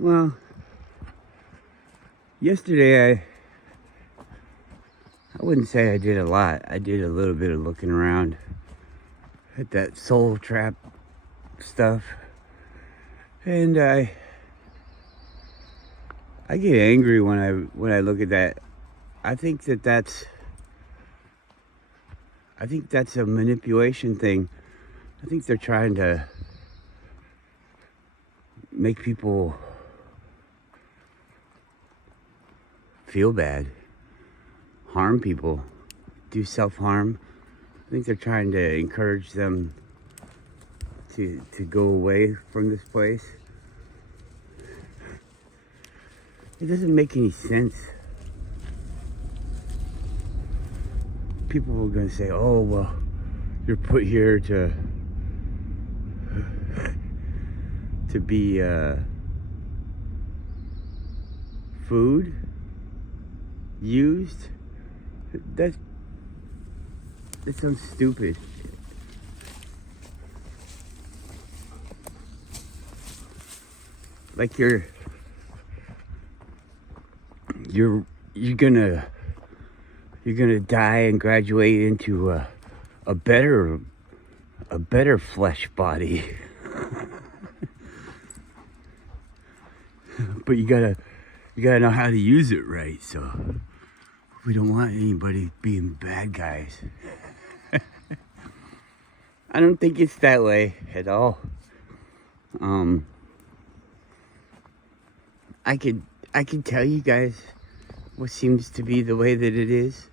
Well, yesterday I wouldn't say I did a lot. I did a little bit of looking around at that soul trap stuff. And I get angry when I look at that. I think that's a manipulation thing. I think they're trying to make people feel bad, harm people, do self-harm. I think they're trying to encourage them to go away from this place. It doesn't make any sense. People are gonna say, oh, well, you're put here to be food used. That sounds stupid. Like you're gonna die and graduate into a better flesh body. But you gotta know how to use it right. So we don't want anybody being bad guys. I don't think it's that way at all. I could tell you guys what seems to be the way that it is.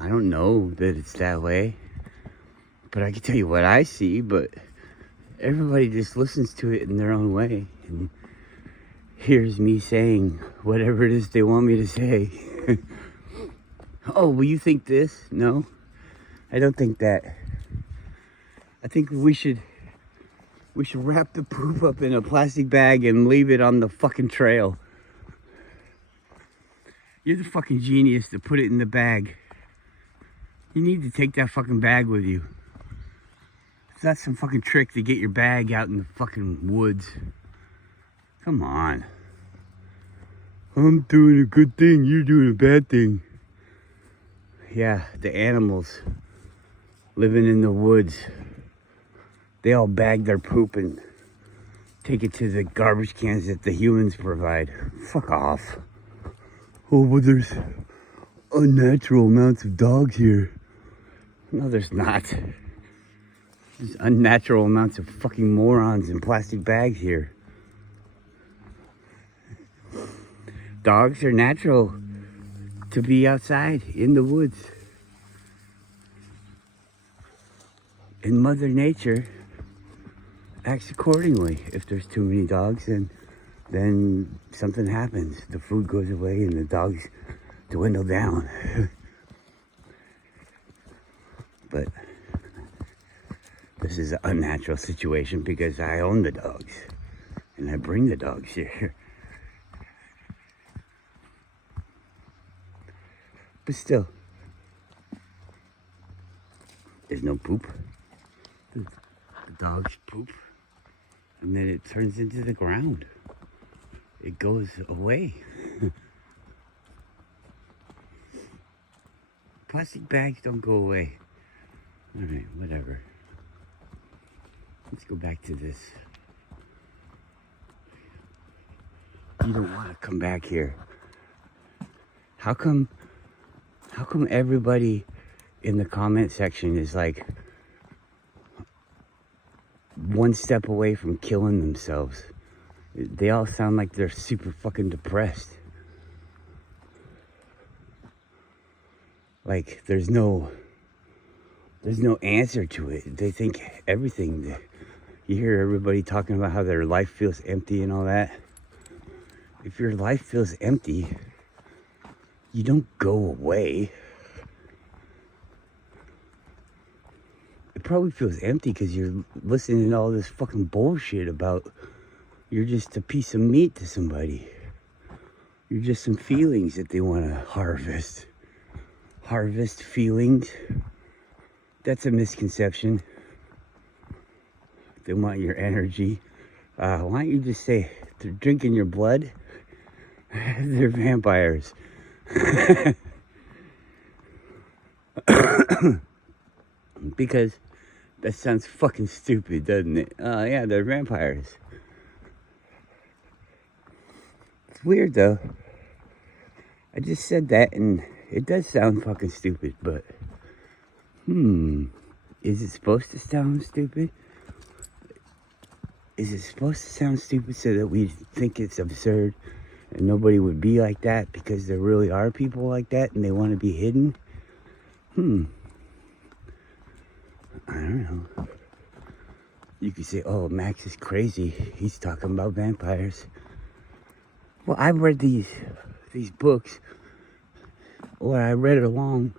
I don't know that it's that way, but I can tell you what I see. But everybody just listens to it in their own way and hears me saying whatever it is they want me to say. Oh, well, you think this? No, I don't think that. I think we should wrap the poop up in a plastic bag and leave it on the fucking trail. You're the fucking genius to put it in the bag. You need to take that fucking bag with you. It's not some fucking trick to get your bag out in the fucking woods. Come on. I'm doing a good thing, you're doing a bad thing. Yeah, the animals living in the woods, they all bag their poop and take it to the garbage cans that the humans provide. Fuck off. Oh, but there's unnatural amounts of dogs here. No, there's not. There's unnatural amounts of fucking morons in plastic bags here. Dogs are natural to be outside in the woods. And Mother Nature acts accordingly. If there's too many dogs, then something happens. The food goes away and the dogs dwindle down. But this is an unnatural situation because I own the dogs and I bring the dogs here. But still, there's no poop. The dogs poop and then it turns into the ground. It goes away. Plastic bags don't go away. All right, whatever. Let's go back to this. You don't want to come back here. How come everybody in the comment section is like one step away from killing themselves? They all sound like they're super fucking depressed. Like there's no answer to it. They think everything. You hear everybody talking about how their life feels empty and all that. If your life feels empty, you don't go away. It probably feels empty because you're listening to all this fucking bullshit about you're just a piece of meat to somebody. You're just some feelings that they want to harvest. Harvest feelings. That's a misconception. They want your energy. Why don't you just say They're drinking your blood. They're vampires. Because that sounds fucking stupid, doesn't it? Oh, yeah, they're vampires. It's weird, though. I just said that, and it does sound fucking stupid, but... Is it supposed to sound stupid? Is it supposed to sound stupid so that we think it's absurd and nobody would be like that because there really are people like that and they want to be hidden? I don't know. You could say, oh, Max is crazy. He's talking about vampires. Well, I've read these books, or I read along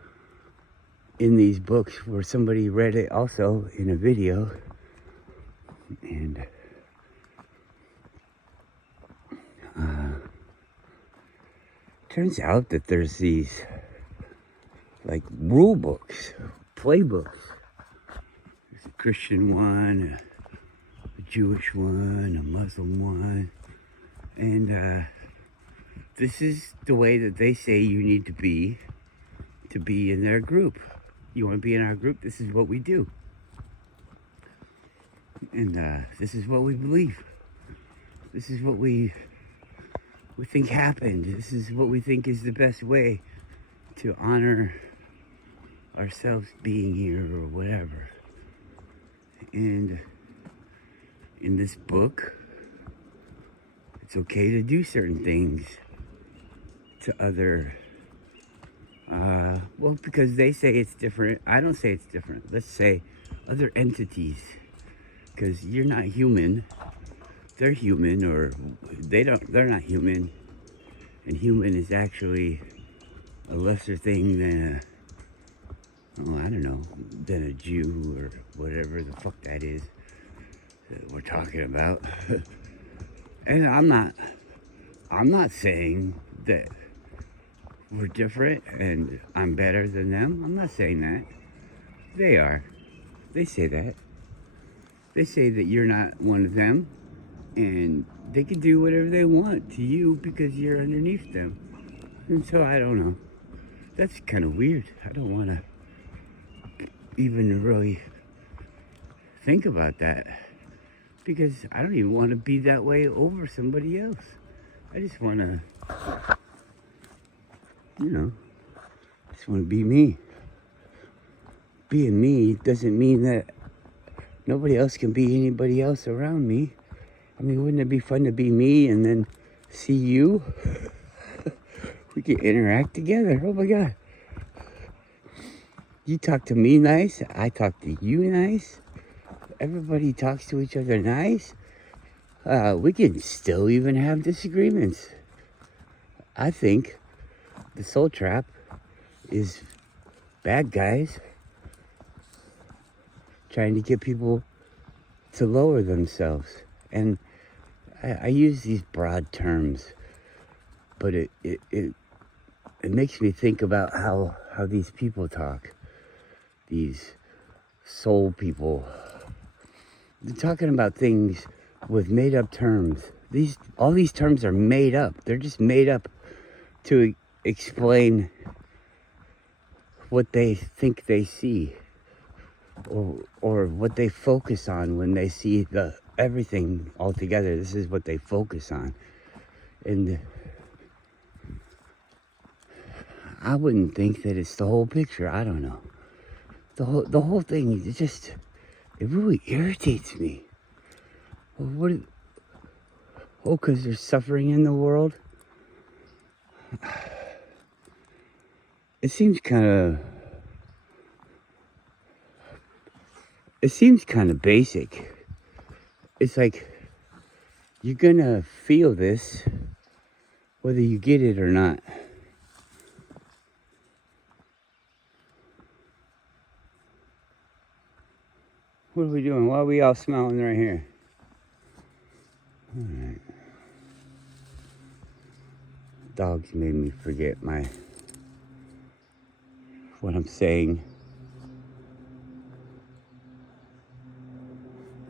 in these books where somebody read it also in a video. And turns out that there's these like rule books, playbooks. There's a Christian one, a Jewish one, a Muslim one, and this is the way that they say you need to be in their group. You want to be in our group? This is what we do, and this is what we believe. This is what we think happened. This is what we think is the best way to honor ourselves being here or whatever. And in this book, it's okay to do certain things to other, well, because they say it's different. I don't say it's different. Let's say other entities, because you're not human. They're human, or they're not human. And human is actually a lesser thing than I don't know, than a Jew or whatever the fuck that is that we're talking about. And I'm not saying that we're different and I'm better than them. I'm not saying that. They are. They say that. They say that you're not one of them, and they can do whatever they want to you because you're underneath them. And so I don't know. That's kind of weird. I don't want to even really think about that, because I don't even want to be that way over somebody else. I just want to, just want to be me. Being me doesn't mean that nobody else can be anybody else around me. I mean, wouldn't it be fun to be me and then see you? We could interact together. Oh my God. You talk to me nice, I talk to you nice. Everybody talks to each other nice. We can still even have disagreements. I think the Soul Trap is bad guys trying to get people to lower themselves. And I use these broad terms, but it makes me think about how these people talk. These soul people. They're talking about things with made up terms. All these terms are made up. They're just made up to explain what they think they see, or what they focus on when they see everything all together. This is what they focus on. And I wouldn't think that it's the whole picture. I don't know. The whole thing, it really irritates me. Because there's suffering in the world? It seems kind of basic. It's like, you're gonna feel this whether you get it or not. What are we doing? Why are we all smiling right here? All right. Dogs made me forget what I'm saying.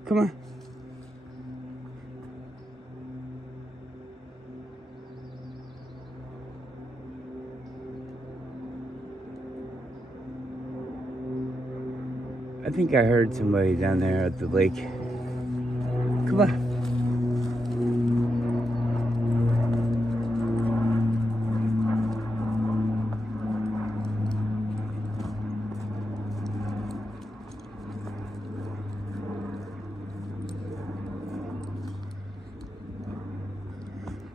Come on. I think I heard somebody down there at the lake. Come on.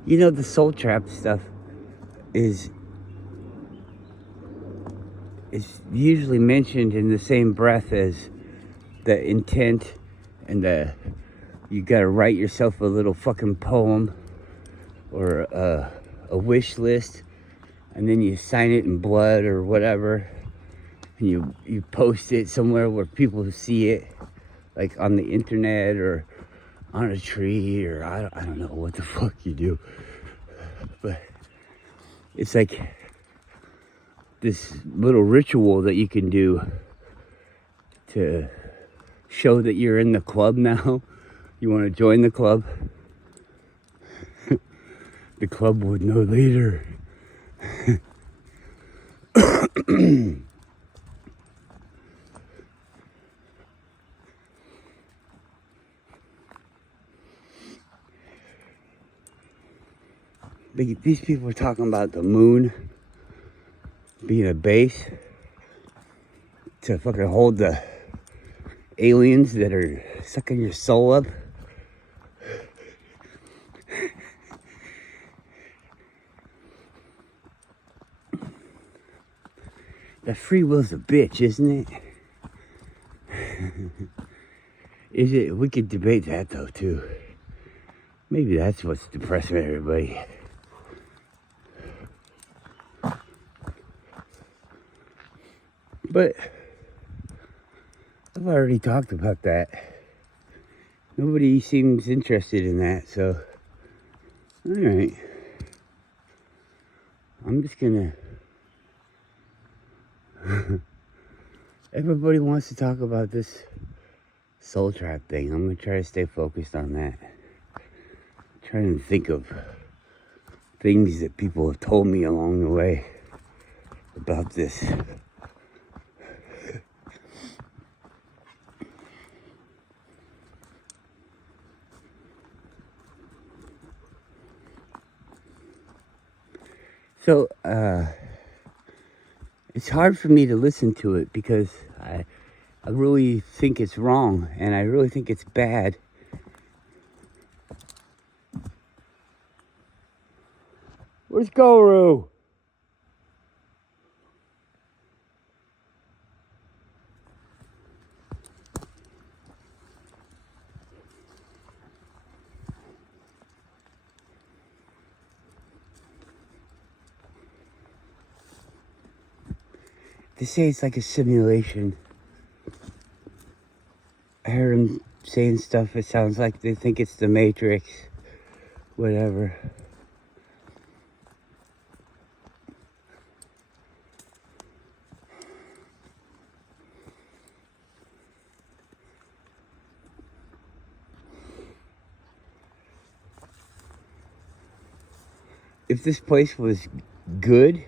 You know, the soul trap stuff is usually mentioned in the same breath as the intent and you gotta write yourself a little fucking poem or a wish list, and then you sign it in blood or whatever, and you post it somewhere where people see it, like on the internet or on a tree, or I don't know what the fuck you do, but it's like this little ritual that you can do to show that you're in the club now. You want to join the club? The club with no leader. These people are talking about the moon being a base to fucking hold the aliens that are sucking your soul up. That free will's a bitch, isn't it? Is it? We could debate that though too. Maybe that's what's depressing everybody. But I've already talked about that. Nobody seems interested in that, so alright. I'm just gonna everybody wants to talk about this soul trap thing. I'm gonna try to stay focused on that. I'm trying to think of things that people have told me along the way about this. So, it's hard for me to listen to it because I really think it's wrong and I really think it's bad. Where's Goru? They say it's like a simulation. I heard them saying stuff, it sounds like they think it's the Matrix, whatever. If this place was good,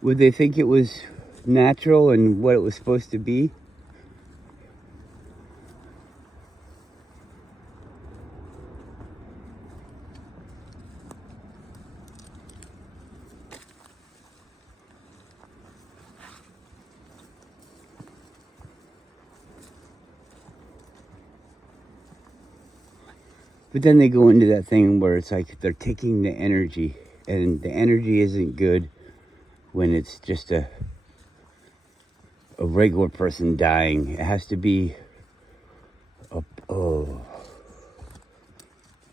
would they think it was natural and what it was supposed to be? But then they go into that thing where it's like they're taking the energy, and the energy isn't good when it's just a regular person dying. It has to be a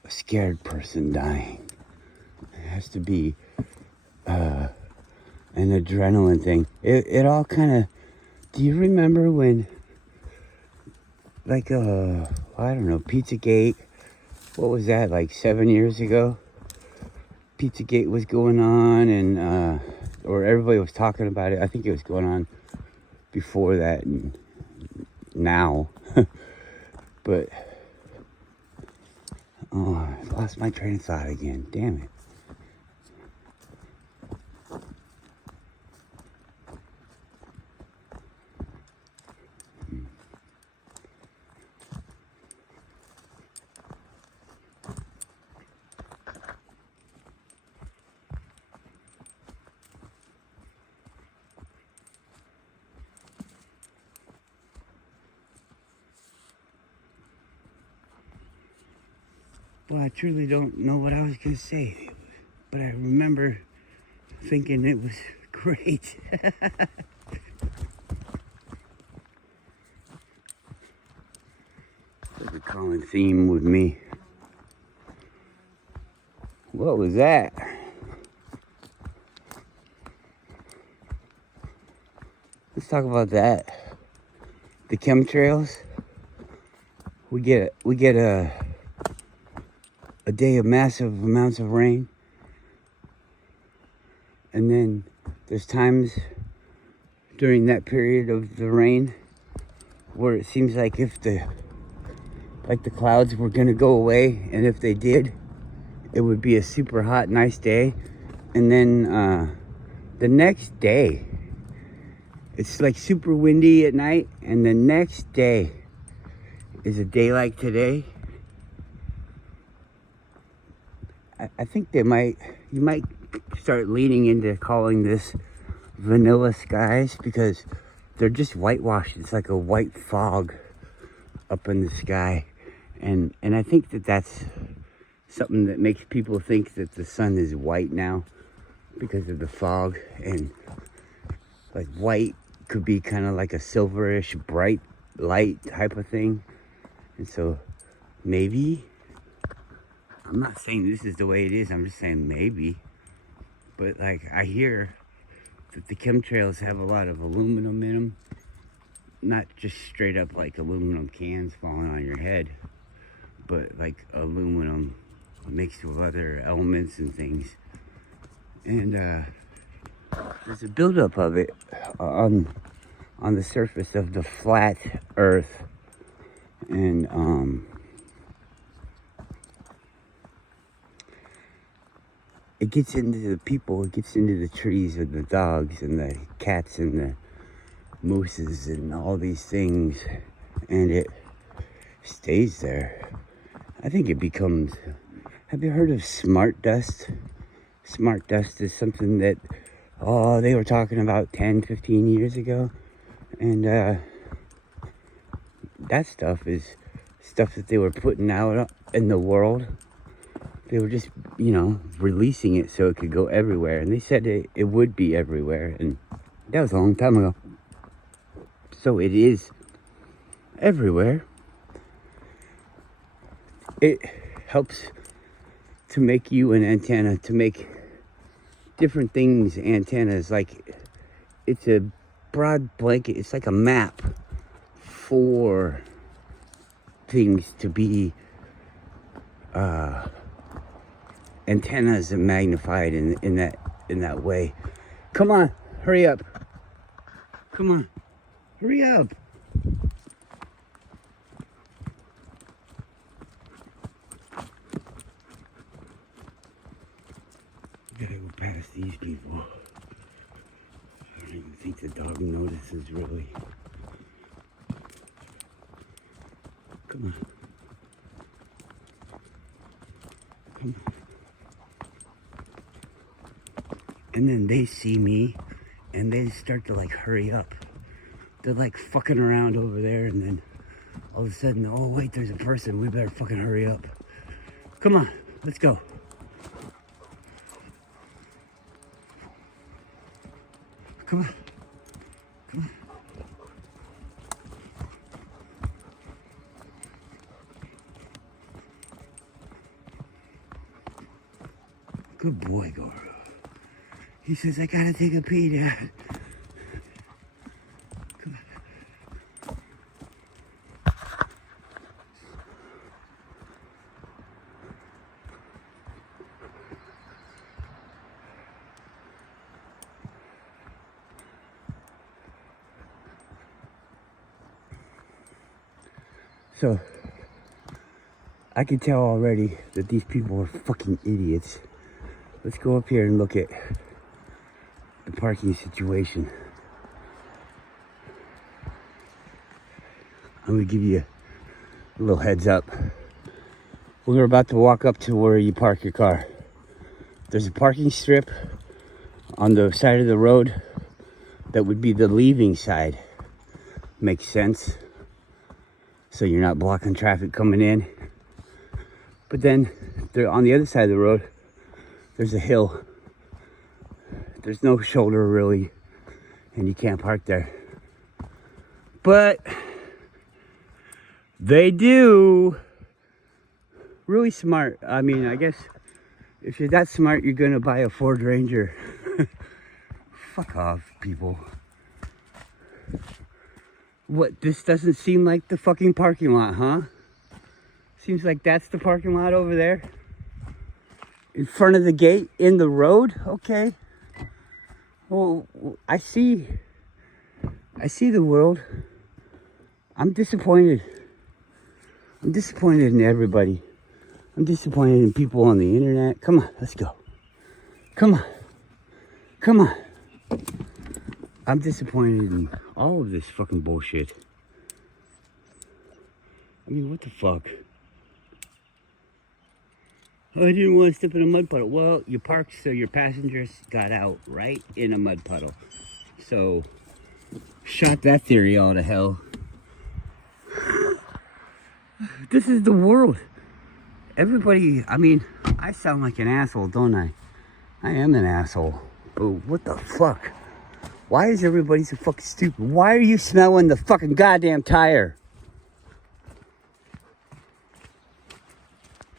scared person dying. It has to be an adrenaline thing. It all kind of... Do you remember when, like, I don't know, Pizzagate? What was that, like 7 years ago? Pizzagate was going on, and or everybody was talking about it. I think it was going on before that and now. But oh, I lost my train of thought again. Damn it. Well, I truly don't know what I was going to say, but I remember thinking it was great. There's a common theme with me. What was that? Let's talk about that. The chemtrails. We get a day of massive amounts of rain, and then there's times during that period of the rain where it seems like if the clouds were gonna go away, and if they did, it would be a super hot, nice day, and then the next day it's like super windy at night, and the next day is a day like today. I think you might start leaning into calling this vanilla skies, because they're just whitewashed. It's like a white fog up in the sky, and I think that's something that makes people think that the sun is white now because of the fog. And like white could be kind of like a silverish bright light type of thing, and so maybe, I'm not saying this is the way it is, I'm just saying maybe, but like I hear that the chemtrails have a lot of aluminum in them, not just straight up like aluminum cans falling on your head, but like aluminum mixed with other elements and things, and there's a buildup of it on the surface of the flat earth, and it gets into the people, it gets into the trees and the dogs and the cats and the mooses and all these things, and it stays there. I think it becomes, have you heard of smart dust? Smart dust is something that, they were talking about 10, 15 years ago, and that stuff is stuff that they were putting out in the world. They were just, releasing it so it could go everywhere. And they said it would be everywhere. And that was a long time ago. So it is everywhere. It helps to make you an antenna, to make different things antennas. Like, it's a broad blanket. It's like a map for things to be antennas and magnified in that way. Come on, hurry up. Come on, hurry up. Gotta go past these people. I don't even think the dog notices, really. Come on. Come on. And then they see me, and they start to like hurry up. They're like fucking around over there, and then all of a sudden, oh wait, there's a person. We better fucking hurry up. Come on, let's go. Come on. Come on. Good boy, Goro. He says, I gotta take a pee, Dad. Come on. So, I can tell already that these people are fucking idiots. Let's go up here and look at the parking situation. I'm gonna give you a little heads up. We're about to walk up to where you park your car. There's a parking strip on the side of the road that would be the leaving side. Makes sense. So you're not blocking traffic coming in. But then, they're on the other side of the road, there's a hill. There's no shoulder really, and you can't park there. But they do. Really smart. I mean, I guess if you're that smart, you're gonna buy a Ford Ranger. Fuck off, people. What, this doesn't seem like the fucking parking lot, huh? Seems like that's the parking lot over there. In front of the gate, in the road? Okay. Well, I see the world. I'm disappointed. I'm disappointed in everybody. I'm disappointed in people on the internet. Come on, let's go. Come on. Come on. I'm disappointed in all of this fucking bullshit. I mean, what the fuck? Oh, I didn't want to step in a mud puddle. Well, you parked so your passengers got out right in a mud puddle. So, shot that theory all to hell. This is the world. Everybody, I mean, I sound like an asshole, don't I? I am an asshole. But what the fuck? Why is everybody so fucking stupid? Why are you smelling the fucking goddamn tire?